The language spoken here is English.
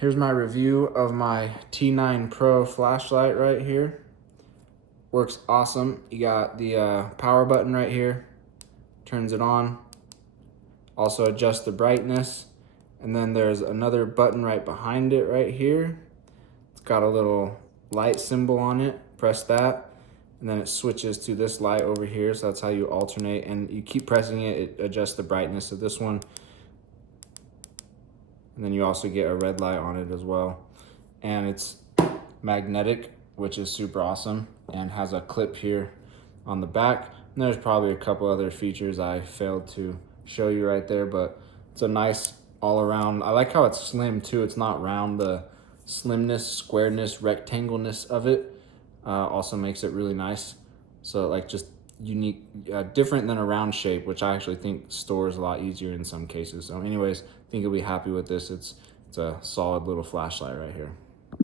Here's my review of my T9pro flashlight right here. Works awesome. You got the power button right here, turns it on. Also adjust the brightness. And then there's another button right behind it right here. It's got a little light symbol on it. Press that, and then it switches to this light over here. So that's how you alternate, and you keep pressing it, it adjusts the brightness of this one. And then you also get a red light on it as well. And it's magnetic, which is super awesome, and has a clip here on the back. And there's probably a couple other features I failed to show you right there, but it's a nice all around. I like how it's slim too. It's not round. The slimness, squareness, rectangleness of it also makes it really nice. So like just unique, different than a round shape, which I actually think stores a lot easier in some cases. So anyways, I think you'll be happy with this. It's a solid little flashlight right here.